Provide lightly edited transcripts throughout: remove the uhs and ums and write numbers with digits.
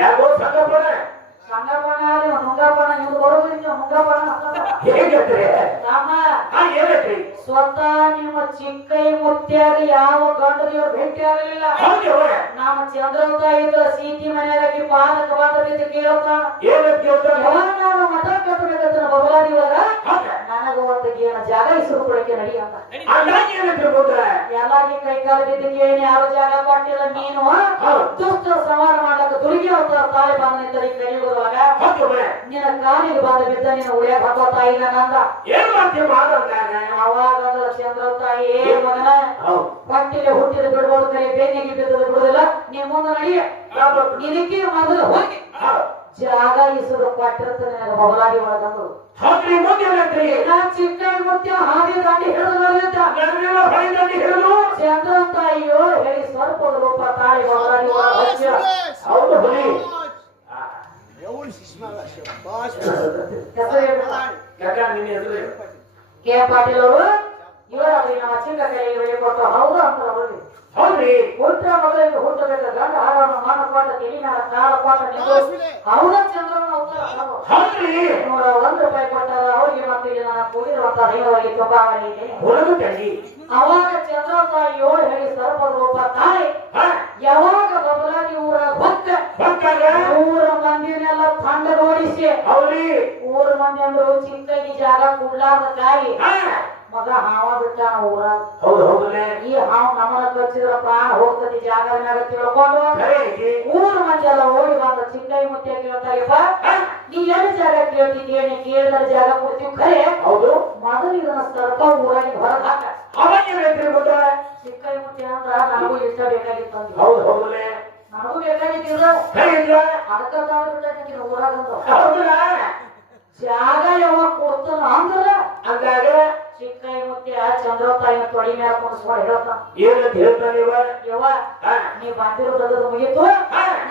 ಯಾಕೋ ಸಂಗಪ್ಪನ ಸಂಗಪ್ಪನ ಅಲ್ಲಿ ಮುಂಗಪ್ಪನ ಇವ್ರು ಬರೋದ್ರಿಂದ ಮುಂಗಪ್ಪನ ಹೇಗತ್ರಿ ರಾಮ ಏನತ್ರಿ ಸ್ವತಃ ನಿಮ್ಮ ಚಿಕ್ಕೈ ಮುತ್ಯಾಗ ಯಾವ ಗಂಡದ ಇವ್ರು ಭೇಟಿ ಆಗಲಿಲ್ಲ ನಮ್ಮ ಚಂದ್ರೌತ ಇದ್ದ ಸೀತಿ ಮನೆಯಾಗಿ ಪಾದಕ ಬಾಂಧವ್ಯದ ಕೇಳ್ತಾನ ಏನಂತ ಕೇಳ್ತಾನ ಯಾವಾಗ ನಾನು ಮಠ ಕಟ್ಟಬೇಕಂತ ಬಬಲಾದಿವಾಗ ನನಗ ಒಂದು ಏನ ಜಾಗ ಇಸ್ರು ಕೊಡಕ್ಕೆ ನಡಿ ಅಂತ ಎಲ್ಲಾಗಿ ಕೈ ಕಾಲ ಬಿದ್ದಕ್ಕೆ ಏನ್ ಯಾರು ಜಾಗ ಕೊಟ್ಟಿಲ್ಲ ನೀನು ದುಷ್ಟ ಸವಾರ ಮಾಡ್ಲಕ್ಕ ದುರ್ಗಿ ಅವತಾರ ತಾಳಿ ಬಂದ ನಿಂತರಿ ಕಲಿಯುವಾಗ ನಿನ್ನ ಕಾಲಿಗೆ ಬಂದ ಬಿದ್ದ ನೀನು ಉಳಿಯಾಕ ಹಾಕೋ ತಾಯಿ ನಂದ ಏನ್ ಮಾಡ್ತೀವಿ ಅವಾಗ ಚಂದ್ರ ತಾಯಿ ಮಗನ ಹೊಟ್ಟಿಗೆ ಹುಟ್ಟಿದ ಬಿಡ್ಬೋದು ಕೈ ಬೇನಿಗೆ ಬಿದ್ದದ ಬಿಡುದಿಲ್ಲ ನೀ ಮುಂದೆ ನಡಿಯ ಇದಕ್ಕೆ ಮೊದಲು ಹೋಗಿ ಜಾಗ ಇಸುದು ಕೊಟ್ಟಿರ್ತಾನೆ ನನಗೆ ಬಬಲಾಗಿ ಒಳಗಂದು ಚಿಕ್ಕ ಮುತ್ಯ ಹಾದಿ ದಾಂಡಿ ಹಿಡಿದು ಚಂದ್ರ ತಾಯಿಯೋ ಹೇಳಿ ಸ್ವಲ್ಪ ರೂಪ ತಾಳಿ ಬಬಲಾಗಿ ಕೆ ಪಾಟೀಲ್ ಅವರು ಇವರ ನಮ್ಮ ಚಿಕ್ಕ ಕೈಗೆ ಕೊಟ್ಟು ಹೌದು ಅಂತ ಅವ್ರಿಗೆ ಹೌದ್ರಿ ಹುಟ್ಟ ಮಗಳಿಗೆ ಹುಟ್ಟಬೇಕ ಗಂಡ ಹಾಡೋಣ ಮಾನ ಕೊಟ್ಟ ತೆಲಿನ ಕಾಲ ಕೊಟ್ಟ ನೀವು ಹೌದ ಚಂದ್ರನ ಹೌದ್ರಿ ₹1 ಕೊಟ್ಟಾರ ಅವ್ರಿಗೆ ಮತ್ತೆ ನಾನು ಕೂಡಿರುವಂತ ದೈವವಾಗಿ ಕೃಪಾವಳಿ ಅವಾಗ ಚಂದ್ರ ತಾಯಿ ಹೇಳಿ ಸರ್ಪ ರೂಪ ತಾಯಿ ಯಾವಾಗ ಬಬಲಾದಿ ಊರ ಭಕ್ತ 100 ಮಂದಿನೆಲ್ಲ ತಂಡಗೋಡಿಸಿ ಊರ ಮಂದಿ ಅಂದ್ರು ಚಿಕ್ಕಗಿ ಜಾಗ ಕುಡ್ಲಾರ್ದ ಕಾಯಿ ಮಗ ಹಾವ ಬಿಟ್ಟಾನ ಊರ ಈ ಹಾವು ನಮ್ಮನ್ನ ಕಚ್ಚಿದ್ರ ಪ್ರಾಣ ಹೋಗ್ತದೆ ಜಾಗವನ್ನಾಗ ತಿಳ್ಕೊಂಡು ಊರು ಮಂದಿ ಎಲ್ಲ ಓಡಿ ಬಂದ ಚಿಕ್ಕೈ ಮುತ್ಯ ಕೇಳ್ತಾಯಪ್ಪ ನೀ ಎಲ್ಲಿ ಜಾಗ ಕೇಳ್ತಿದ್ದೀಯ ನೀ ಕೇಳಿದ ಜಾಗ ಕೊಡ್ತೀವಿ ಖರೆ ಹೌದು ಮೊದಲು ಇದನ್ನ ಸ್ವಲ್ಪ ಊರಾಗಿ ಹೊರಗೆ ಹಾಕ ಚಿಕ್ಕೈ ಮುತ್ಯ ಅಂದ್ರ ನನಗೂ ಇಷ್ಟ ಬೇಕಾಗಿತ್ತು ನನಗೂ ಬೇಕಾಗಿತ್ತಿಲ್ಲ ಅದಕ್ಕ ಬಿಟ್ಟಾಕಿನ ಊರಾಗಂದು ಜಾಗ ಯಾವಾಗ ಕೊಡ್ತಾನ ಅಂದ್ರ ಹಂಗಾಗ ಚಿಕ್ಕೈ ಮುತ್ಯ ಚಂದ್ರ ತಾಯಿನ ತೊಡಿ ಮ್ಯಾಲ ಕುಣಿಸ್ಕೊಂಡು ಹೇಳ್ತಾನ ಏನಂತ ಹೇಳ್ತಾನೆ ಯವ್ವ ನೀ ಬಂದಿರೋದು ಮುಗೀತು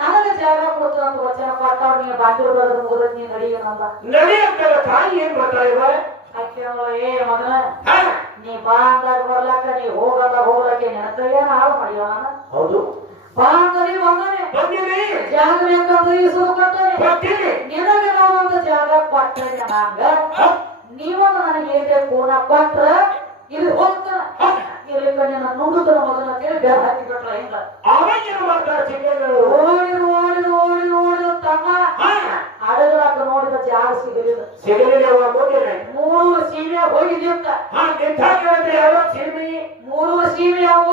ನನಗೆ ಜಾಗ ಕೊಡ್ತಾರಂತ ವಚನ ಕೊಟ್ಟಾವ ನೀ ಬಂದಿರೋದು ಮುಗಿದ ನೀ ನಡಿಯನಂದ ನಡಿ ಅಂತ ತಾಯಿ ಏನ್ ಮಾಡ್ತಾಳೆ ಏ ಮಗನ ನೀ ಬಾ ಅಂದಾಗ ಬರ್ಲಾಕ ನೀ ಹೋಗ್ಲಕ್ಕೆ ನಿನ್ನ ಕೈಯನ್ನ ಹಾಳು ಮಾಡಿಯವ ನಾನು ಹೌದು ಬಾ ಅಂದರಿ ಬಂದನೆ ಜಾಗ ಬೇಕಂದ್ರೆ ಇಸುದು ಕೊಟ್ಟನೆ ನಿನಗೆ ನಾವೊಂದು ಜಾಗ ಕೊಟ್ಟರೆ ನಂಗ ನೀವ ನನಗೆ ಏನ್ರೆ ಪೂರ್ಣ ಕೊಟ್ರ ಇಲ್ಲಿ ಹೋಗ್ತಾನ ಇಲ್ಲಿ ಕಣ್ಣಿನ ನುಡುದನ ಮಗನ ಅಂತೇಳಿ ಬೇರೆ ಹಾಕಿ ಬಿಟ್ರ ಹಿಂಗ ಓಡಿದು ತಮ್ಮ ಅಡಗಲಾಕ ನೋಡಿದ ಜಾಗ ಸಿಗಲಿಲ್ಲ 3 ಸೀಮೆ ಹೋಗಿದ್ಯಂತ 3 ಸೀಮೆ ಅವ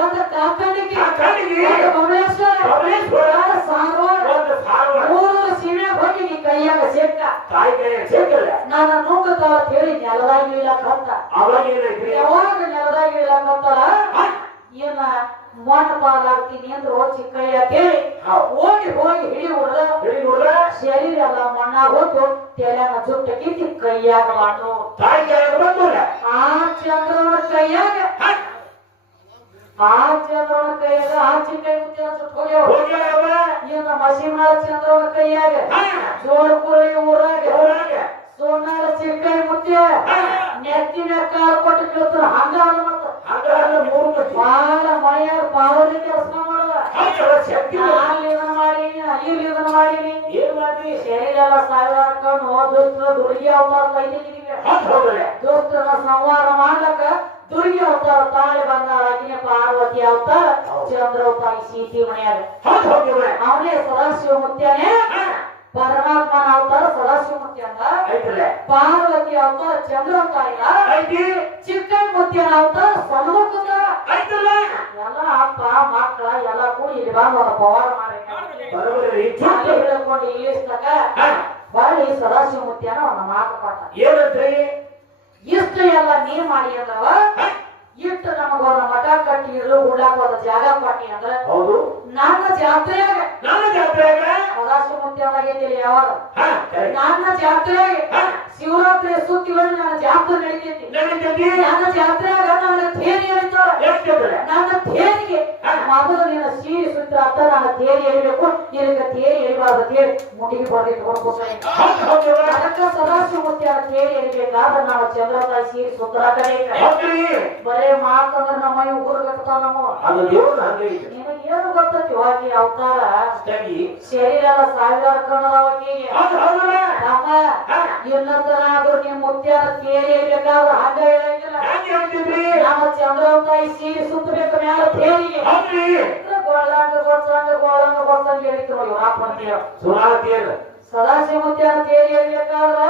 ಒಂದು ಕಾಕಣಿಗೆ ಒಂದು ಬಬಲೇಶ್ವರ ಸಾರವಾಡ 3 ಸೀಮೆ ಹೋಗಿ ನೀ ಕೈಯಾಗ ಸಿಕ್ಕ ನಾನು ನುಗ್ಗತಾವ ಹೇಳಿ ನೆಲದಾಗಿ ಇಲ್ಲಕ್ಕಂತ ಯಾವಾಗ ನೆಲದಾಗಿ ಇಲ್ಲಕ್ಕಂತಾರ ಏನ ಮಣ್ಣು ಪಾಲಾಗ್ತೀನಿ ಅಂದ್ರೆ ಚಿಕ್ಕಯ್ಯ ಕೇಳಿ ಹೋಗಿ ಹಿಡಿ ಹುಡ್ದ ಶರೀರ ಎಲ್ಲ ಮಣ್ಣಾಗ ಹೊತ್ತು ತೆಲೆನ ಜುಟ್ಟ ಕಿತ್ತಿ ಕೈಯಾಗ ಬಂದು ಆ ಚಂದ್ರನ ಕೈಯಾಗ ಆ ಚಿಕ್ಕೈ ಮುತ್ಯ ಸುಟ್ಟು ಹೋಗ್ಯಾವ ಇನ್ನ ಮಸೀಮನಾಳ ಚಂದ್ರನ ಕೈಯಾಗ ಜೋಡ್ಕುಳಿ ಊರಾಗ ಸೋನಾಳ ಚಿಕ್ಕೈ ಮುತ್ಯ ನೆತ್ತಿನ ಕಾಲ ಕೊಟ್ಟು ಕೇಳ್ತಾರ ಹಂಗ ಬಾಳ ಮಳೆಯಾಗ ಪಾವತಿ ಕೆಲಸ ಮಾಡುವ ಅಲ್ಲಿ ಇದನ್ನ ಮಾಡೀನಿ ಅಲ್ಲಿ ಇದನ್ನ ಮಾಡೀನಿ ಏನ್ ಮಾಡ್ತೀನಿ ಶರೀರ ಎಲ್ಲ ಸಾವಿರಾಕೊಂಡು ದುಷ್ಟ ದುರ್ಗಿ ಅವತಾರ ಕೈದಿದ್ದೀವಿ ದುಷ್ಟನ ಸಂಹಾರ ಮಾಡ್ಲಕ್ಕ ದುರ್ಗಿ ಅವತಾರ ತಾಳಿ ಬಂಗಾಳಾಗಿನ ಪಾರ್ವತಿ ಅವತಾರ ಚಂದ್ರ ತಾಯಿ ಸೀತಿ ಮನೆಯಾಗ ಅವನೇ ಸದಾಶಿವ ಮುತ್ಯನೇ ಪರಮಾತ್ಮನ ಅವತಾರ ಸದಾಶಿವ ಮುತ್ಯ ಅಂತ ಪಾರ್ವತಿ ಅವತಾರ ಚಂದ್ರ ತಾಯಿಗ ಚಿಕ್ಕೈ ಮುತ್ಯನ ಅವತಾರ ಸನ್ಮುಖದ ಎಲ್ಲ ಅಪ್ಪ ಮಕ್ಕಳ ಎಲ್ಲ ಕೂಡಿ ಇಲ್ಲಿ ಬಂದು ಒಂದು ಪವಾಡ ಮಾಡಿ ಹೇಳ್ಕೊಂಡು ಇಲ್ಲಿಸ್ತಕ ಬರೀ ಸದಾಶಿವ ಮುತ್ಯನ ಒಂದು ಮಾತು ಕೊಟ್ಟ ಏನಂತ್ರಿ ಇಷ್ಟು ಎಲ್ಲ ನೀ ಮಾಡಿ ಅಂದವ ಇಟ್ಟು ನಮಗೊಂದು ಮಠ ಕಟ್ಟಿ ಇರ್ಲು ಉಳ್ಳಾಕ ಒಂದು ಜಾಗ ಕೊಟ್ಟಿ ಅಂದ್ರ ನನ್ನ ಜಾತ್ರೆಯಾಗ ನಾನು ಜಾತ್ರೆಯಾಗ ಸದಾಶಿವ ಮುತ್ಯ ಆಗೈತಿಲ್ಲ ಯಾವಾಗ ನನ್ನ ಜಾತ್ರೆಗೆ ಶಿವರಾತ್ರಿ ಸುತ್ತಿಗಳು ನನ್ನ ಜಾತ್ರೆ ನಡೀತೈತಿ. ನನ್ನ ಜಾತ್ರೆಯಾಗ ನನ್ನ ತೇರಿ ಎಳಿತಾರ. ನನ್ನ ತೇರಿಗೆ ಮೊದಲು ನಿನ್ನ ಸೀರೆ ಸುತ್ತ ಅಂತ ನನ್ನ ತೇರಿ ಎಳಿಬೇಕು. ನಿನಗೆ ತೇರಿ ಎಳಿಬಾರ್ದು ತೇರಿ ಮುಟ್ಟಿಗೆ ಬರ್ದಿಟ್ಕೊಂಡು ಅದಕ್ಕ ಸದಾಶಿವಮೂರ್ತಿ ಆ ತೇರಿ ಎಳಿಬೇಕಾದ್ರೆ ನಾವು ಚಂದ್ರತಾಯಿ ಸೀರೆ ಸುತ್ತರಾಕಬೇಕು. ಬರೇ ಮಾತಂದ್ರೆ ನಮ್ಮ ಉಗುರು ಕಟ್ತಾವ ನಮ್ಮ. ನಿನಗೆ ಏನು ಗೊತ್ತೈತಿ ಹೋಗಿ ಅವತಾರ ಶರೀರ ಎಲ್ಲ ಸಾವಿರಾರು ಕಣ್ಣದವಕಿಗೆ ಅಮ್ಮ ಇನ್ನೊಂದನಾದ್ರೂ ನಿಮ್ ಮುತ್ಯಾನ ತೇರಿ ಎಳಿಬೇಕಾದ್ರೆ ಹಂಗ ಹೇಳಂಗಿಲ್ಲ. ನಮ್ಮ ಚಂದ್ರತಾಯಿ ಸೀರೆ ಸುತ್ತಬೇಕು ಮ್ಯಾಲ ತೇರಿಗೆ ಗೋಳಂಗ ಗೊತ್ತಂಗ ಹೇಳಿದ್ರು ಇವ್ರ ಸದಾಶಿವಮೂರ್ತಿಯನ್ನ ತೇರಿ ಎಳಿಬೇಕಾದ್ರ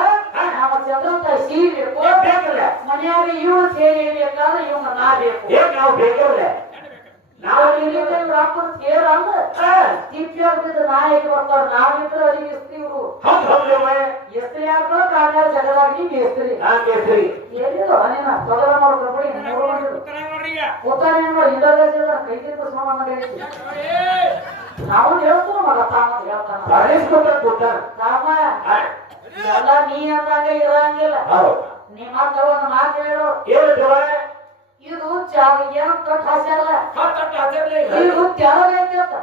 ನಮ್ಮ ಚಂದ್ರತಾಯಿ ಸೀರೆ ಬೇಕು. ಮನೆಯಾಗ ಇವ್ರು ತೇರಿ ಎಳಿಬೇಕಾದ್ರೆ ಇವ್ನ ನಾ ಬೇಕು. ನಾವು ಇಲ್ಲಿಂದ ಇವ್ರ ಅಪ್ಪನ ತೇರ ಅಂದ್ರೆ ತಿಪ್ಪಿ ಆಗ್ತಿದ್ರೆ ನಾಯಿಗೆ ಬರ್ತಾರ. ನಾವಿದ್ರೆ ಅಲ್ಲಿಗೆ ಇಸ್ತೀವ್ರು ಎಸ್ತ್ರಿ ಆಗ್ಲೋ ಕಾಣ್ಯಾರ ಜಗದಾಗಿ ಎಸ್ತ್ರಿ ಎಲ್ಲಿದು ನೀನ ತೊಗಲ ಮಾಡ್ಕೊಬಿಡಿ ಕೂತಾರ ನೋಡಿ ಇಂಡೋನೇಷಿಯಾದ ಕೈ ತಿರ್ಪಿಸ್ ನಾವು ಹೇಳ್ತೀವಿ ಮಗ ತಾಮ ಹೇಳ್ತಾನ ತಾಮ ಎಲ್ಲ ನೀ ಅಂದಾಗ ಇರಂಗಿಲ್ಲ. ನಿಮ್ಮ ಒಂದು ಮಾತು ಹೇಳು. ಇದು ಏನು ಕಟ್ ಹಾಸ್ಯಾರಲ್ಲ ಇದು ತೆಳಗೈತಿ ಅಂತ.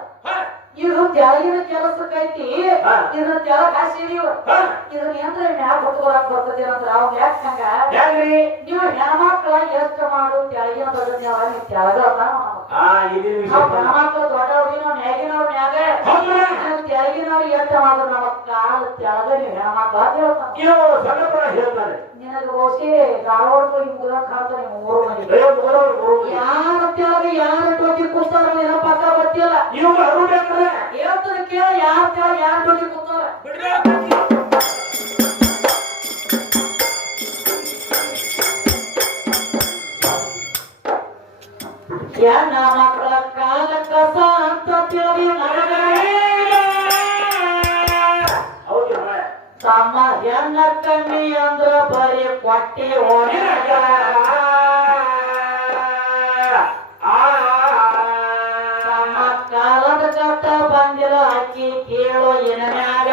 ಇದು ತೆಳಗಿನ ಕೆಲಸಕ್ಕೈತಿ. ಇದನ್ನ ತೆಳಗ್ ಹಾಸಿದೀವ. ಇದನ್ನ ಏನ್ರ ಮ್ಯಾಗ ಹೊತ್ಕೊಳಕ್ ಬರ್ತದೆ ಅಂದ್ರೆ ಅವ್ ಯಾಕೆ ಹಂಗ ನೀವು ಹೆಣ್ಮಕ್ಳ ಎಷ್ಟು ಮಾಡು ತೆಳಗಿನ ಬದಲ್ನೇವ ನೀವು ತೆಳಗ ಹೆಣ್ಮಕ್ಳು ದೊಡ್ಡವ್ರಿ ನಾವು ಮ್ಯಾಗಿನವ್ರ ಮ್ಯಾಗ ನೀವು ತೆಳಗಿನವ್ರು ಎಷ್ಟು ಮಾಡಿದ್ರು ನಮ್ಮ ಕಾಲ ತೆಳಗ ನೀವು ಹೆಣ್ಮಕ್ಳು ಹೇಳ್ತಾರೆ. ನಿನಗೆ ಬಹುಶಃ ಧಾರವಾಡ ಹಿಂಗ ಕಾಣ್ತಾರೆ ಮೂರು ಮಂದಿ ಯಾರ ತೆಳಗ ಯಾರ ಟೋಕಿ ಕೂತಾರ ಏನೋ ಪಕ್ಕ ಗೊತ್ತಿಲ್ಲ. ಹೇಳ್ತಾರೆ ಕೇಳ ಯಾರ ತೆಳಗ ಯಾರ ಟೋಕಿ ಕೂತಾರ. ಹೆಣ್ಣ ಮಕ್ಕಳ ಕಾಲ ಕಸ ಅಂತ ತಿಳಿ ತಮ್ಮ ಹೆಣ್ಣ ಕಮ್ಮಿ ಅಂದ್ರ ಬರೀ ಕೊಟ್ಟಿ ಓಣ್ಯಾಗ ತಮ್ಮ ಕಾಲದ ಕಟ್ಟ ಬಂದಿರ ಅಕ್ಕಿ ಕೇಳೋ ಎನ್ಯಾಗ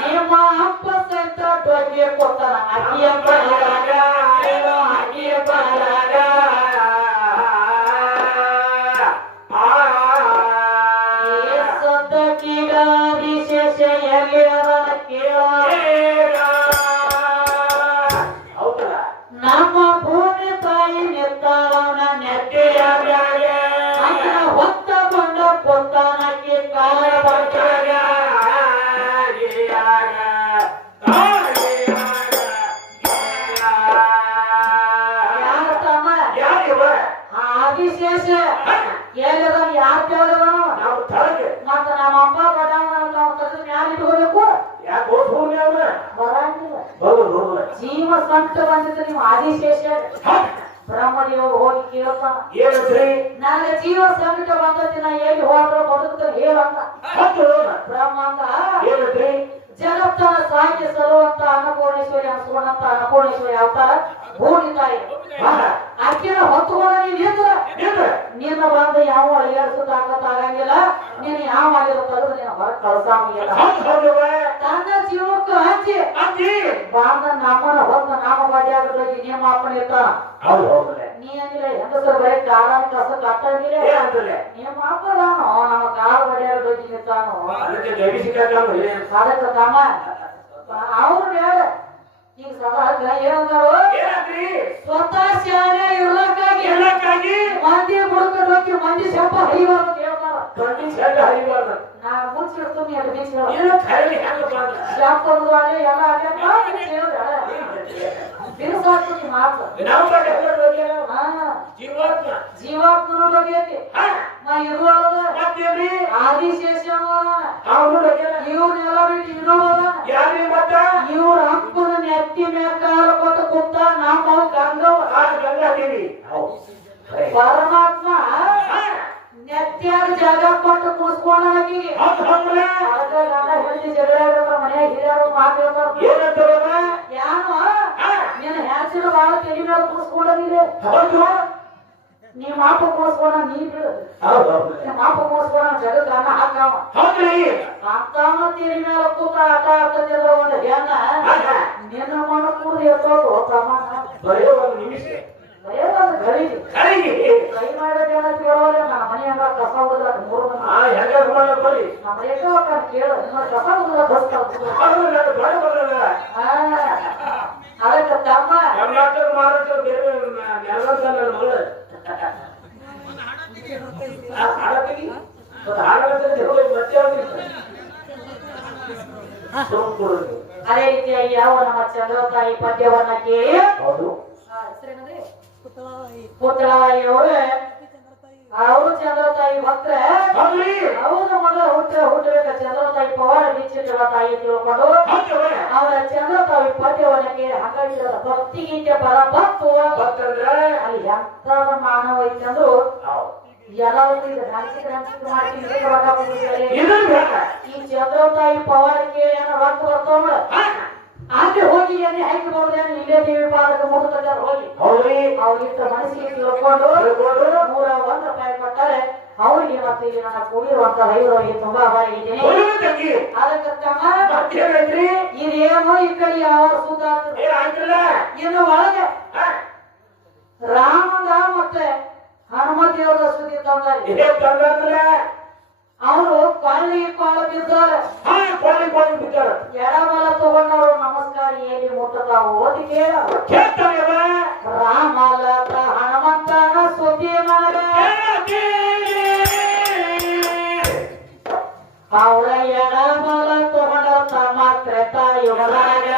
ನಿಮ್ಮ ಅಪ್ಪ ಸಹಿತ ಡೊಗ್ಗೆ ಕೊಡ್ತಾನ ಅಕ್ಕಿಯ ಬಲಾಗ ಅಕ್ಕಿಯ ಬಲಾಗ ವಿಶೇಷ ನಮ್ಮ ಭೂಮಿ ತಾಯಿ ನಿರ್ತಾಳವನ ನೆಟ್ಟಿಯ ಹೊತ್ತ ಬಂದ ಕೊತ್ತಾನಕ್ಕೆ ಕಾಲ ಬರ್ತಾಗ ಯಾರ ತಮ್ಮ ವಿಶೇಷ ಎಲ್ಲದ ಯಾರ ಕೇಳಿದವ ಮತ್ತ ನಮ್ಮ ಅಪ್ಪ ಬಡವನ ಯಾರಿಟ್ಕೋಬೇಕು ಬರಂಗಿಲ್ಲ. ಜೀವ ಸಂಕಟ ಬಂದಿದ್ರೆ ನೀವು ಆದಿಶೇಷ ಬ್ರಹ್ಮದೇವ ಹೋಗಿ ಕೇಳ್ತಾನ ನನಗೆ ಜೀವ ಸಂಕಟ ಬಂದತಿ ನಾ ಎಲ್ಲಿ ಹೋದ್ರ ಬದುಕ್ತ ಹೇಳಂತ. ಬ್ರಹ್ಮ ಅಂತ ಜಗತ್ತನ ಸಾಕಿ ಸಲುವಂತ ಅನ್ನಪೂರ್ಣೇಶ್ವರಿ ಅನ್ಸ್ಕೊಂಡಂತ ಅನ್ನಪೂರ್ಣೇಶ್ವರಿ ಅವತಾರ ಭೂಮಿ ತಾಯಿ ಅಕ್ಕಿನ ಹೊತ್ತುಕೊಂಡ ನಿನ್ನ ಬಂದು ಯಾವ ಅಳಿಯಾಡ್ಸೋದಾಗಂಗಿಲ್ಲ. ನೀನು ಯಾವ ಮಾಡಿರೋ ತೆಗೆದು ನೀನು ಹೊರಗೆ ಕಳ್ಸಂಗಿಲ್ಲ. ತನ್ನ ಜೀವಕ್ಕೆ ಹಂಚಿ ಬಾಂಧ ನಮ್ಮನ ಹೊತ್ತ ನಾಮ ಬಾಡಿಯಾಗ ನೇಮ ಅಪ್ಪನ ಇರ್ತಾನ. ನೀ ಅಂದಿಲ್ಲ ಹೆಂಗಸರು ಬರೀ ಕಾರಣ ಕಸ ಕಟ್ಟಂಗಿಲ್ಲ ನೇಮ ಅಪ್ಪದಾನು ನಮ್ಮ ಕಾಲ ಬಡಿಯಾಗ ನಿಂತಾನು. ಅದಕ್ಕೆ ತಮ್ಮ ಅವ್ರು ಹೇಳ ಈಗ ಸದಾ ಏನಂದರು ಸ್ವತಃ ಶಾಲೆ ಇರ್ಲಕ್ಕಾಗಿ ಮಂದಿ ಬುಡಕ ಹೋಗಿ ಮಂದಿ ಶಾಪ ಹರಿಬಾರ್ದು ಹೇಳ್ತಾರ. ನಾನು ಮುಚ್ಚಿಡ್ತೀನಿ ಅದು ಶಾಪ ಎಲ್ಲ ಬಿರುಸಾಗ್ತದೆ ಮಾತು ಜೀವಾತ್ಮನ ಬಗ್ಗೆ ನಾ ಇರುವಾಗ ಆದಿಶೇಷ ಇವ್ರನ್ನೆಲ್ಲ ಬಿಟ್ಟು ಇನ್ನೋದ ಇವ್ರ ಅಪ್ಪನ ನೆತ್ತಿ ಮ್ಯಾಲ ಕೊಟ್ಟು ಕೂತ ನಮ್ಮ ಗಂಗವ್ವ ಪರಮಾತ್ಮ ನೆತ್ಯಾಗ ಜಾಗ ಕೊಟ್ಟು ಕೂಸ್ಕೊಂಡ ಹೆಂಡತಿ ಜಗಳ ಮನೆಯಾಗ ಹಿರಿಯರು ಮಾತಾಡ್ತಾರ ಯಾನು ನೀನು ಹ್ಯಾಸಿಡ್ ಬಾಳ ತೆಗಿ ಮೇಲೆ ಕೂಸ್ಕೊಂಡಿದೆ ನೀ ಮಾಪ ಮೋಸ್ಕೋಣ ನೀ ಬಿಡು ಹೌದೌದು ಮಾಪ ಮೋಸ್ಕೋಣ ಜಗತ್ತ ಅನ್ನ ಹಾಕಾವ ಹೌದ್ರಿ ಅಂತಾವನ ತೀರಿ ಮೇಲೆ ಕೂತ ಆಟ ಆಡ್ತದಿಲ್ಲ ಒಂದು ಹೆಣ್ಣ ನಿನ್ನ ಮನ ಕೂಡಿ ಎತ್ತೋದು ಪ್ರಮಾಣ ಬರೀ ಒಂದು ನಿಮಿಷ ಬರೇ ಒಂದು ಗಳಿಗೆ ಕರೆಗೆ ಕೈ ಮಾಡಿದ ಜನ ಕೇಳೋಲ್ಲ ನನ್ನ ಮನೆ ಹಂಗ ಕಸ ಹೋದ್ರ ಮೂರು ಮಂದಿ ಹೆಂಗ ಮಾಡಕ್ ಬರೀ ನಮ್ಮ ರೇಖಾ ಕೇಳ ನಿಮ್ಮ ಕಸ ಹೋದ್ರ ಬಸ್ ಅದು ನನ್ನ ದೊಡ್ಡ ಬರಲ್ಲ ಅದಕ್ಕೆ ತಮ್ಮ ಎಂಬತ್ತು ಮಾರಕ್ಕೆ ಬೇರೆ ನೆಲವಂತ ನನ್ನ ಮಗಳು ಹಾಡತ್ತೀವಿ ಹಾಡತ್ತೆ ಹೋಗಿ ಮತ್ತೆ ಅದೇ ರೀತಿಯಾಗಿ ಯಾವ ನಮ್ಮ ಚಂದ್ರತಾಯಿ ಪದ್ಯವನ್ನ ಕೇಳಿ ಹೌದು ಪುತ್ತಳಾಯಿಯವರು ಅವರು ಚಂದ್ರತಾಯಿ ಭಕ್ತರೆ ಅವ್ರ ಮಗ ಹುಟ್ಟಬೇಕ ಚಂದ್ರತಾಯಿ ಪವಾಡ ದೀಕ್ಷಿತ ತಾಯಿ ತಿಳ್ಕೊಂಡು ಅವರ ಚಂದ್ರತಾಯಿ ಪದ್ಯವನ್ನ ಕೇಳಿ ಹಾಗಾಗಿ ಭಕ್ತಿ ಗೀತೆ ಪರ ಭಕ್ತು ಅಲ್ಲಿ ಎಂತ ಮಾನವ ಐತಂದ್ರು ಎಲ್ಲವೂ ಇದು ಮಾಡ್ತೀನಿ ಈ ಚಂದ್ರತಾಯಿ ಪವಾಡ ಕೇಳಿ ಏನೋ ರೊಕ್ಕ ಬರ್ತಾವ ಆದ್ರೆ ಹೋಗಿ ಏನೇ ಹಾಕಿ ಬರೋದೇನು ಇಲ್ಲೇ ದೇವಿ ಪಾದಕ್ಕೆ ಮುಡುತ್ತ ಹೋಗಿ ಅವ್ರಿಷ್ಟ ಮನಸ್ಸಿಗೆ ತಿಳ್ಕೊಂಡು ₹101 ಕೊಟ್ಟಾರೆ ಅವ್ರಿಗೆ ಮತ್ತೆ ಇಲ್ಲಿ ನನ್ನ ಕೂಡಿರುವಂತ ರೈವರಿಗೆ ತುಂಬಾ ಅಭಾರ ಇದ್ದೀನಿ ಅದಕ್ಕೆ ಇದೇನೋ ಈ ಕಡೆ ಯಾವ ಸುತ್ತ ಇನ್ನು ಒಳಗೆ ರಾಮನ ಮತ್ತೆ ಹನುಮತಿಯವರ ಸುದ್ದಿ ತಂದಾರೆ ಅವರು ಕೊಳ್ಳಿ ಬಿದ್ದಾರೆ ಎಡಬಲ ತಗೊಂಡವರು ನಮಸ್ಕಾರ ಏನಿ ಮುಟ್ಟತಾವ ಓದಿ ಕೇಳ ರಾಮಲತ ಹನುಮಂತನ ಸುದ್ದಿ ಅವರ ಎಡಬಲ ತಗೊಂಡ ತಮ್ಮ ತ್ರೇತಾಯುಗದಾಗ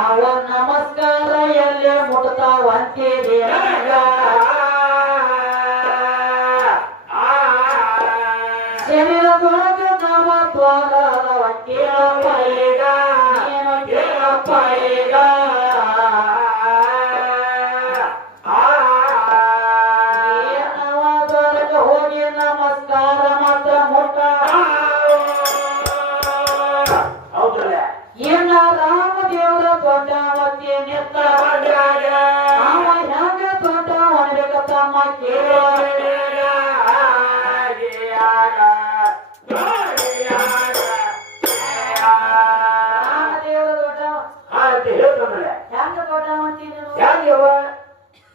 ಅವ ನಮಸ್ಕಾರ ಎಲ್ಲಿ ಮುಟ್ಟತಾವಂತೀರಿ ಶರೀರದೊಳಗೆ ನಮ್ಮ ದ್ವಾರ ಕೇಳಪ್ಪ ನೀನು ಕೇಳಪ್ಪ ಏನವ ದ್ವಾರಕ್ಕೆ ಹೋಗಿ ನಮಸ್ಕಾರ ಮಾತ್ರ ಮುಟ್ಟ ಇನ್ನ ರಾಮದೇವರ ದೊಡ್ಡ ಮತ್ತೆ ನಿತ್ತ ಅವ ಹೆಂಗ ದೊಡ್ಡ ಅನ್ಬೇಕ ತಮ್ಮ ಕೇಳ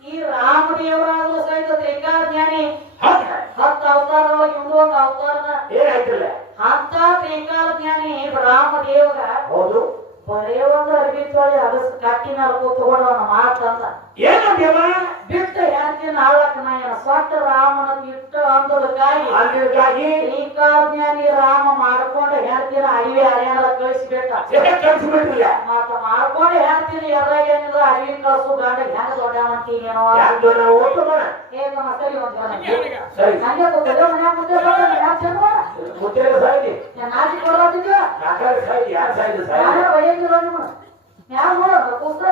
ಈ ರಾಮದೇವರಾದ್ರು ಸಹಿತ ತ್ರಿಕಾಜ್ಞಾನಿ 10 ಅವತಾರದೊಳಗೆ ಒಂದು ಅವತಾರನ ಅಂತ ತ್ರಿಕಾಜ್ಞಾನಿ ರಾಮದೇವರ ಹೌದು ಬರೇ ಒಂದು ಅರ್ಬಿ ತೊಳಿ ಅಗಸ್ ಕಟ್ಟಿನ ತಗೊಂಡು ಮಾತಂದ ಬಿಟ್ಟು ಹೇಳ್ತೀನಿ ಆಳಕ್ ನಾ ಏನ ಸ್ವಟ್ಟ ರಾಮನ ಇಟ್ಟು ಅಂದದಕ್ಕಾಗಿ ತ್ರಿಕಾಜ್ಞಾನಿ ರಾಮ ಮಾಡ್ಕೊಂಡು ಹೇಳ್ತೀನಿ ಅರಿವಿ ಹರಿಯಾಣ ಕಳಿಸ್ಬೇಕ ಮತ್ತ ಮಾಡ್ಕೊಂಡು ಹೇಳ್ತೀನಿ ಎದ್ರಾಗ ಏನಿಲ್ಲ ಅರಿವಿ ಕಳ್ಸು ಗಂಡ ಹೆಂಗ ದೊಡ್ಡವಂತೀನೇನೋ ಏಕಮ ಸರಿ ಒಂದ್ ಹಂಗೆ ಗೊತ್ತಿಲ್ಲ ಮನ್ಯಾಗ ಮುದ್ದೆ ನಾಚಿ ಕೊಡೋದಿಲ್ಲ ಯಾರು ಬೈಯಂಗಿಲ್ಲ ನಿಮ್ಮ ಯಾರು ನೋಡೋದು ಕೂತ್ರ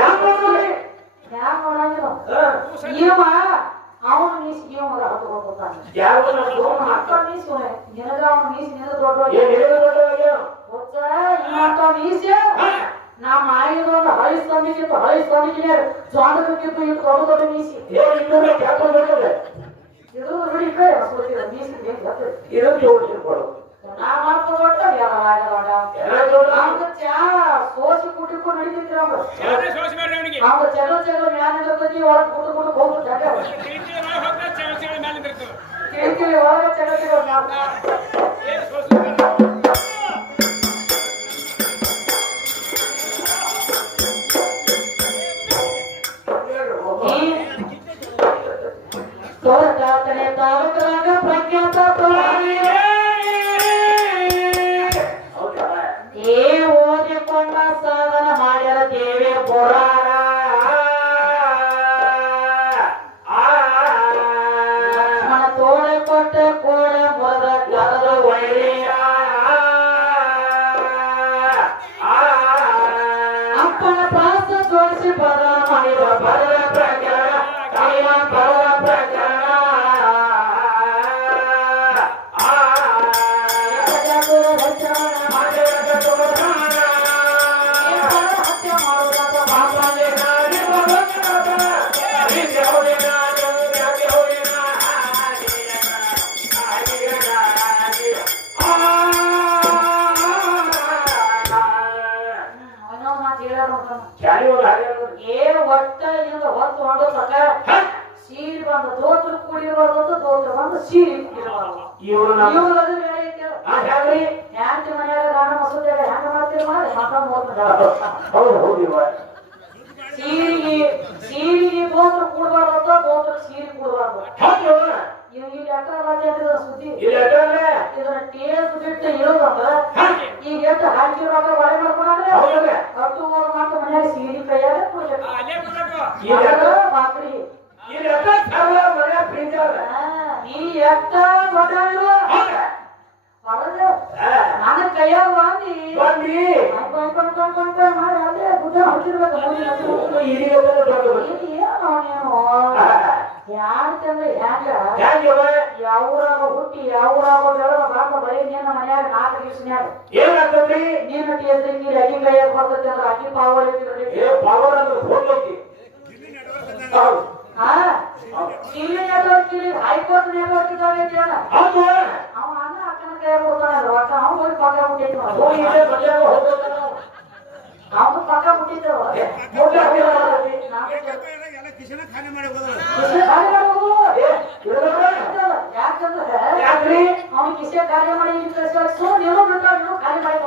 ಯಾರು ನೋಡಂಗಿಲ್ಲ ಇವ ಅವನು ಮೀಸಿ ಇವ ಮಗ ಹತ್ಕೊಂಡ್ತಾನೆ ಅಕ್ಕ ಮೀಸು ನಿನಗ ಅವನು ಮೀಸಿ ನಿನಗ ದೊಡ್ಡ ಮೀಸಿ ನಾ ಮಾಡಿದ ಒಂದು ಹಳಿ ಸ್ತಂಭಿಕಿತ್ತು ಜೋಂಡಕ್ಕಿತ್ತು ಇದು ದೊಡ್ಡ ದೊಡ್ಡ ಮೀಸಿ ಇದು ರೂಢಿ ಮೀಸಿ ನಾ ಮಾಡ್ಕೊಂಡು ಚಾ ಸೋಸಿ ಕುಟ್ಟಿಕೊಂಡು ನಡಿತಿದ್ರು ಅವ್ರು ಚಲೋ ಮ್ಯಾಲಿಂದ ಬದಿ ಒಳಗೆ ಕುಟ್ಟು ಹೋಗ್ಬಿಟ್ಟು ಕೇಳ್ತೀವಿ ಒಳಗೆ ಚಲೋ ತೋರಕಾತನೆ ತಾಲೂಕರಾಗ ಪ್ರಖ್ಯಾತ ಓದಿಕೊಂಡ ಸಾಧನ ಮಾಡ್ಯಾರ ದೇವಿ ಪುರಾಣ ಲಕ್ಷ್ಮಣ ತೋಳ ಕೊಟ್ಟ ಕೋಡ ಮೊದ ಕರದ ವೈರಿಯ ಅಪ್ಪನ ಪ್ರಾಸ ಜೋಡಿಸಿ ಪದ ಮಾಡಿದ ಬರದ ಪ್ರಕರಣ ಏ ಒಟ್ಟ ಇಂದ ಹೊತ್ತು ಮಾಡೋ ತಕ ಸೀರೆ ಬಂದ ದೋತ್ರ ಕುಡಿಬಾರ್ದು ದೋತ್ರ ಬಂದು ಸೀರೆ ಕುಡಿಬಾರ್ದು ಇವ್ರದ್ದು ಬೇರೆ ಐತೆ ಹ್ಯಾಂತಿ ಮನ್ಯಾಗ ಗಾಣ ಮಸೂದ್ಯಾಗ ಹ್ಯಾಂಗ ಮಾಡ್ತೀರಿ ಮಾಡಿ ಮಕ್ಕ ಮೂವತ್ತು ಸೀರೆಗೆ ದೋತ್ರ ಕೂಡಬಾರ್ದು ದೋತ್ರ ಸೀರೆ ಕೂಡಬಾರ್ದು ಇಲ್ಲಿ ಯಾಕಂದ್ರೆ ಸುದ್ದಿ ಇದನ್ನ ಟೇಸ್ಟ್ ಬಿಟ್ಟು ಇರೋದಂದ್ರ ಈಗ ಎಷ್ಟು ಹಾಕಿರುವಾಗ ಒಳೆ ಮಾಡ್ಕೊಂಡ್ರೆ ಹತ್ತು ಮಾತ್ರ ಮನ್ಯಾಗ ಸೀರೆ ಕೈಯಾಗ ಬಾಕ್ರಿ ಈ ಎಷ್ಟ ಬಡ್ಡ ನನ್ನ ಕೈಯಾಗ ಮಾಡಿ ಅದೇ ಬುದ್ಧ ಹೊಟ್ಟಿರ್ಬೇಕು ಯಾಕಂದ್ರೆ ಹ್ಯಾಂಗ ಯಾವ್ರಾಗ ಹುಟ್ಟಿ ಯಾವ್ರಾಗ ಬೆಳೆದ ಬಾಕ ಬರೀ ನಿನ್ನ ಮನ್ಯಾಗ 4 ದಿವಸನ್ಯಾಗ ಏನಾಗ್ತದ್ರಿ ನೀನು ಟೇಸ್ಟ್ ನೀರು ಅಕ್ಕಿ ಕೈಯಾಗ ಬರ್ತೈತಿ ಅಂದ್ರೆ ಅಕ್ಕಿ ಪಾವರ್ ಪಾವರ್ ಅಂದ್ರೆ ಹೋಗ್ಲೈತಿ ಇಲ್ಲಿ ನೆಟ್ವರ್ಕ್ ಹೈಕೋರ್ಟ್ ನೆಟ್ವರ್ಕ್ ಇದಾಗೈತಿ ಅಲ್ಲ ಅವ ಅನ್ನ ಅಕ್ಕನ ಕೈಯಾಗ ಕೊಡ್ತಾನಲ್ಲ ಒಟ್ಟ ಅವ್ನು ಹೋಗಿ ಪಕ್ಕ ಮುಟ್ಟೈತಿ ಅವ್ನು ಪಕ್ಕ ಮುಟ್ಟಿದ್ದವ ಯಾಕಂದ್ರೆ ಅವ್ನು ಕಿಸೆ ಕಾರ್ಯ ಮಾಡಿ ನೀನು ಬಿಟ್ಟು ಖಾಲಿ ಮಾಡಿ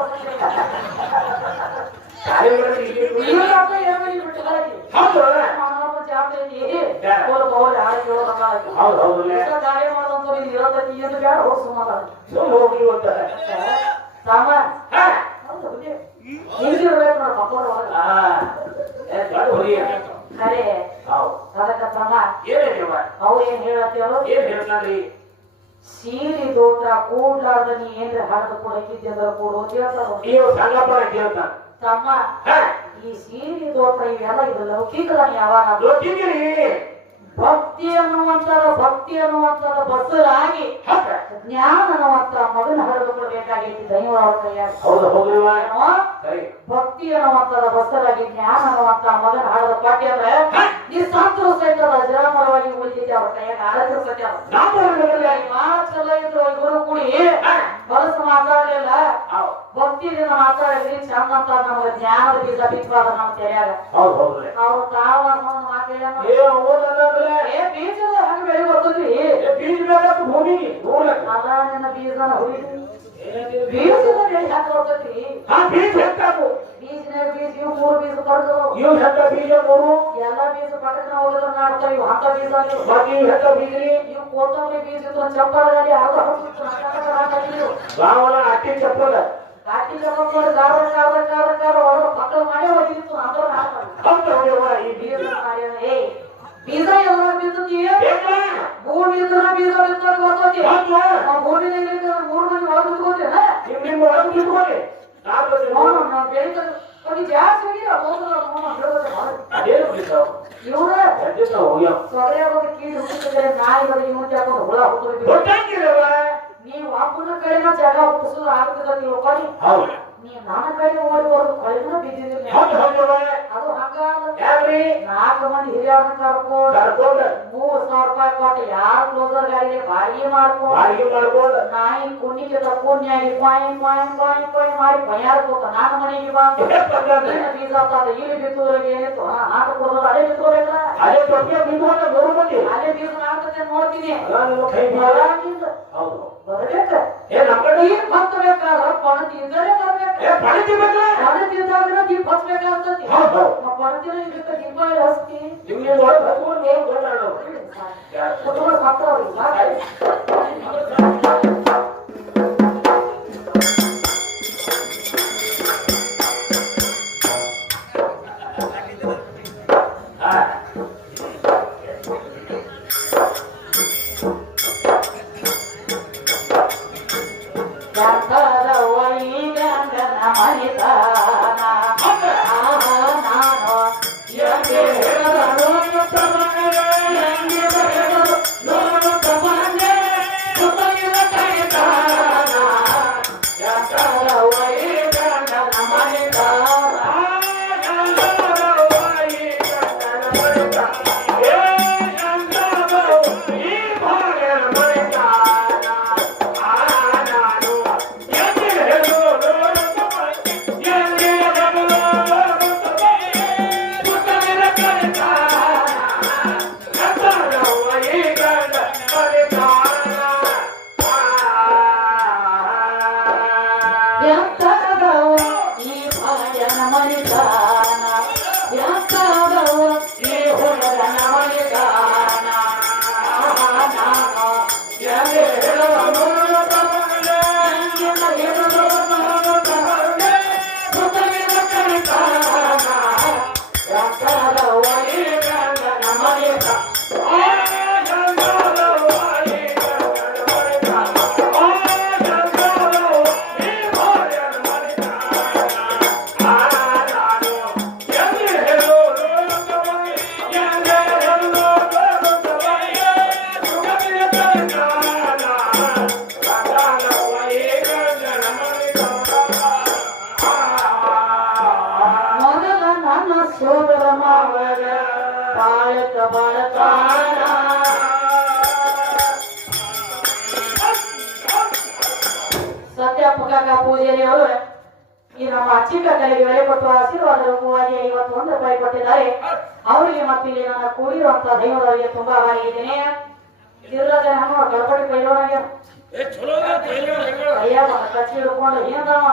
ಅವ್ ಏನ್ ಹೇಳತ್ತೇವ ಸೀರೆ ದೋತ್ರ ಕೂಡ್ಲಾರ್ದ ನೀ ಏನ್ರ ಹರಿದು ಕೊಡಕ್ಕಿದ್ದೆ ಅಂದ್ರೆ ಕೊಡು ತಮ್ಮ ಈ ಸೀರೆ ದೋತ್ರ ಇವೆಲ್ಲ ಇದು ಲೌಕಿಕದ ಯಾವಾಗ ಭಕ್ತಿ ಅನ್ನುವಂಥದ್ದು ಬಸರಾಗಿ ಜ್ಞಾನ ಅನ್ನುವಂತ ಮಗನ ಹರಿದು ಕೊಡ್ಬೇಕಾಗಿತ್ತು ದೈವ ಅವ್ರ ಕೈಯಾಗ ಭಕ್ತಿ ಅನ್ನುವಂಥದ್ದು ಬಸರಾಗಿ ಜ್ಞಾನ ಅನ್ನುವಂತ ಮಗನ ಹರಿದು ಕೊಟ್ಟಿ ಅಂದ್ರೆ ಈ ಸಂತರು ಸಹಿತ ಅಜರಾಮರವಾಗಿ ಉಳಿದಿದ್ದೆ ಅವ್ರ ಕೈಯಾಗ ಆರೋಗ್ಯ ಚಲೋ ಇದ್ರು ಗುರು ಕೂಡಿ ಬಲಸ ಮಾತಾಡಲಿಲ್ಲ ಭಕ್ತಿಯಿಂದ ಮಾತಾಡಿದ್ರಿ ಚಂದ ಅಂತ ನಮ್ಗೆ ಜ್ಞಾನದ ಬೀಜ ಬಿತ್ತವಾದ ನಮ್ಮ ತೆರೆಯಾಗ ಅವ್ರು ತಾವ ಬೀಜದ ಹಂಗ ಬೆಳಿ ಬರ್ತದ್ರಿ ಅಲ್ಲ ನಿನ್ನ ಬೀಜನ ಹುಡುಗಿ ಬೀಜದ ಬೆಳಿ ಹಾಕಿ ಬರ್ತೈತಿ ಬೀಜನಾಗ ಬೀಜ ಇವು 3 ಬೀಜ ಪಡೆದು ಎಲ್ಲಾ ಬೀಜ ಪಕ್ಕದ ಹೋಗಿದ್ರೆ ನಾಡ್ತಾವ ಇವು ಹಂತ ಬೀಜ ಇವು ಕೊತ್ತಂಬರಿ ಬೀಜ ಇದ್ರು ಚಪ್ಪಲಲ್ಲಿ ಅರ್ಧ ಅಟ್ಟಿ ಚಪ್ಪಲ ಕಾಟಿ ಚಪ್ಪಲ್ ಕಾರ ಒಳಗ ಪಕ್ಕದ ಮಾಡಿ ಹೋಗಿತ್ತು ಅಂದ್ರೆ ಈ ಬೀಜ ಬೀಜ ಎಲ್ಲ ಬಿತ್ತತಿ ಭೂಮಿ ಇದ್ರ ಬೀಜ ಬಿತ್ತಕ್ ಬರ್ತತಿ ಭೂಮಿ 3 ಮಂದಿ ಒಳಗೆ ಬಿಟ್ಕೋತೇನೆ ಜಾಸ್ತಿ ಇವ್ರ ಸೊರೆಯಾಗ ಕೀಳು ಹುಟ್ಟಿದ್ರೆ ನಾಯಿ ಬರೀ ಇವ್ರು ಹಾಕೊಂಡು ಹುಳ ಹುಟ್ಟು ನೀವು ಅಪ್ಪನ ಕಡೆನ ಜಾಗ ಹುಟ್ಟಿಸೋದು ಆಗ್ತದ ತಿಳ್ಕೊಳ್ಳಿ ನೀವು ನನ್ನ ಕಡೆ ಓಡಿ ಬರೋದು ಕಳೆನ ಬಿದ್ದಿದ್ರಿ ಅದು ಹಂಗಾದ್ರಿ 4 ಮಂದಿ ಹಿರಿಯರನ್ನ ಕರ್ಕೊಂಡು 3,000 ರೂಪಾಯಿ ಕೊಟ್ಟು ಯಾರ ಕ್ಲೋಸರ್ ಗಾಡಿಗೆ ಬಾಡಿಗೆ ಮಾಡ್ಕೊಂಡು ನಾಯಿ ಕುಣಿಗೆ ತಪ್ಪುನ್ಯಾಗಿ ಪಾಯಿಂಟ್ ಮಾಡಿ ಭಯಾರ ಹೋಗ ನಾನು ಮನೆಗೆ ಬೀಜ ಇಲ್ಲಿ ಬಿತ್ತೋರಿಗೆ ಏನಿತ್ತು ಆಟ ಕೊಡೋದು ಅದೇ ಬಿತ್ತೋಬೇಕಲ್ಲ ಅದೇ ಬೀಜ ಆಗ್ತದೆ ನೋಡ್ತೀನಿ ಬರ್ಬೇಕ ಹತ್ತಬೇಕಾದ್ರ ಪಣತಿ ಇದ್ದರೆ ಪಣತಿ ಇದ್ದಾದ್ರೆ ದೀಪ ಹಚ್ಬೇಕಾಗ್ತತಿ ಪಣತಿನ ಇದಕ್ಕೆ ದೀಪ ಹಚ್ತಿ ಕುಟುಂಬ ಸತ್ತವ್ರಿ ಸೋದರ ಮಾವಗ ಬಾಳಕ ಬಾಳಕಾನ ಸತ್ಯಪ್ಪ ಕಾಕ ಪೂಜಾರಿ ಅವರು ಈ ನಮ್ಮ ಚಿಕ್ಕ ಕಲೆಗೆ ಬೆಲೆ ಕೊಟ್ಟು ಆಶೀರ್ವಾದ ರೂಪವಾಗಿ 51 ರೂಪಾಯಿ ಕೊಟ್ಟಿದ್ದಾರೆ. ಅವರಿಗೆ ಮತ್ತು ಇಲ್ಲಿ ನನ್ನ ಕೂಡಿರುವಂತಹ ದೈವದವರಿಗೆ ತುಂಬಾ ಆಭಾರಿಯಿದ್ದೇನೆ. ಇಲ್ಲದೆ ನಮ್ಮ ಗಣಪತಿ ಕೈಲೋನಾಗೆ ಅಯ್ಯ ಕಚ್ಚಿ ಹಿಡ್ಕೊಂಡು ಏನದವ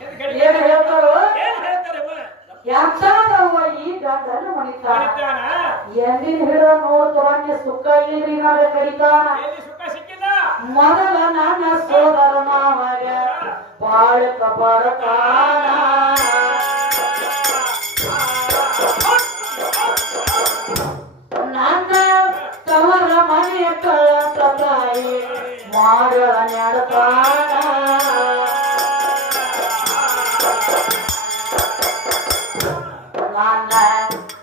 ಅದಕ್ಕೆ ಏನು ಹೇಳ್ತಾರೋ ಎಂತದವ ಈ ಗಂಡನ್ನು ಮಣಿತಾನ ಎಂದಿನ ಹಿಡಿದ ನೋಡ್ತವನ್ನೇ ಸುಖ ಇಲ್ರಿ ನಾಳೆ ಕಡಿತಾನ. ಮೊದಲ ನನ್ನ ಸೋದರ ಮಾವಗ ಬಾಳಕ ಬಡಕಾನ ನನ್ನ ತವರ ಮನೆಯ ಕಳಂತ ತಾಯಿ ಮಾಡಳ ನೆಡತಾನ. ನನ್ನ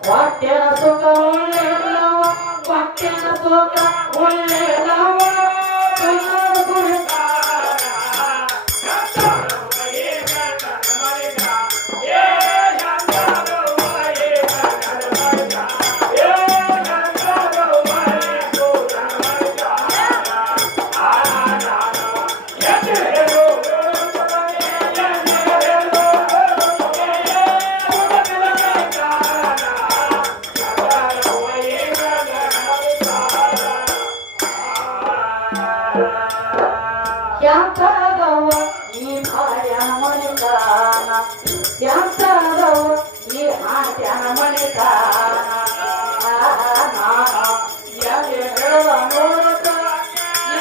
ಹೊಟ್ಟೆನ ಸುಖ ಒಳ್ಳೆಯಲ್ಲವ ಹೊಟ್ಟೆನ ಸುಖ ಒಳ್ಳೆಯಲ್ಲವ ಎಂತದವ ಈ ಭಾರ್ಯನ ಮಣಿತಾನ ಎಂತದವ ಈ ಹಾಟ್ಯನ ಮಣಿತಾನ. ನಾನು ಎಲ್ಲಿ ಹೇಳುವ ನೋಡುತ್ತ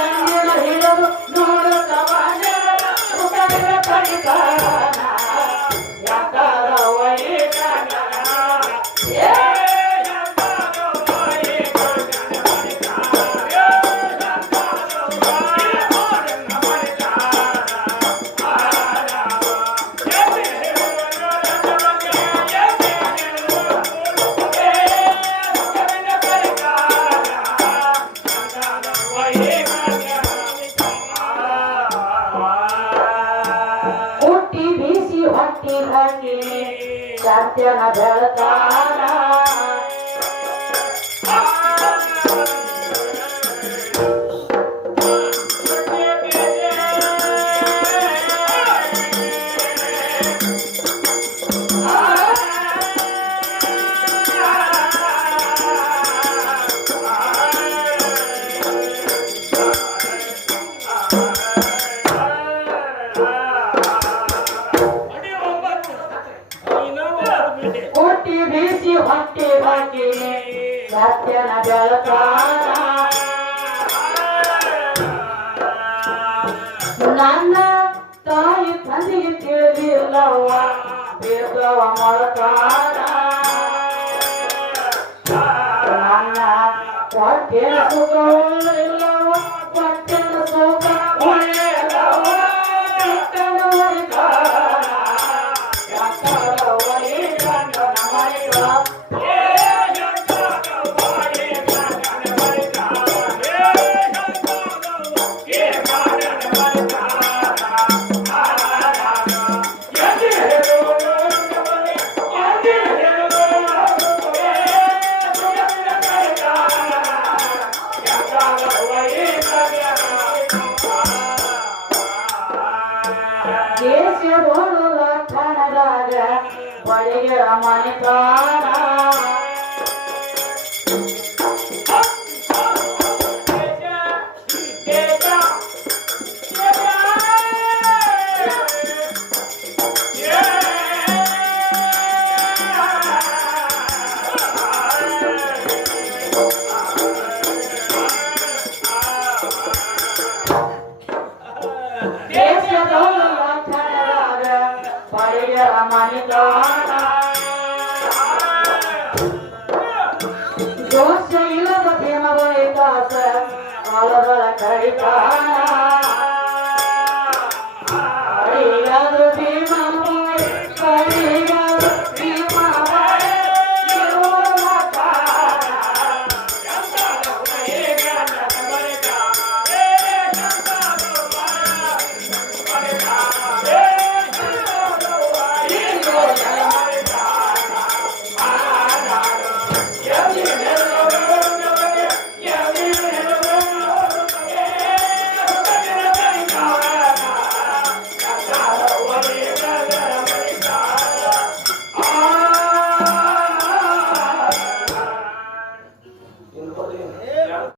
ಎಂದಿನ ಹಿಡಿದು ನೋಡುತ್ತವನ ಸುಖದ ಕಡಿತಾನ. ಎಂತದವ ಈ ಹುಟ್ಟಿ ಬೀಸಿ ಹೊಟ್ಟಿ ಹಾಕಿ ಸತ್ಯನ ಬೆಳತಾನ. ಹುಟ್ಟಿ ಬೀಸಿ ಹೊಟ್ಟಿ ಹಾಕಿ ಸತ್ಯನ ಬೆಳತಾನ. ನನ್ನ ತಾಯಿ ತಂದೆಗೆ ತಿಳಿದಿಲ್ಲವ ಬೇದವ ಮಾಡ್ತಾನ. ನನ್ನ ಹೊಟ್ಟೆನ ಸುಖ ಒಳ್ಳೆಯಲ್ಲವ ಹೊಟ್ಟೆನ ಸುಖ ಒಳ್ಳೆಯಲ್ಲವ ಹೊಟ್ಟೆನ ಒಳಿತಾನ. ಕೇಸರೋಳು ಲಕ್ಷಣದಾಗ ಬಳಿಗೆ ಮಣಿತಾನ. ಮನಿತಾನ ದೋಷ ಇಲ್ಲದ ಭೀಮ ಬೈತಾಸ ಕಾಲಗಳ ಕಡಿತಾನ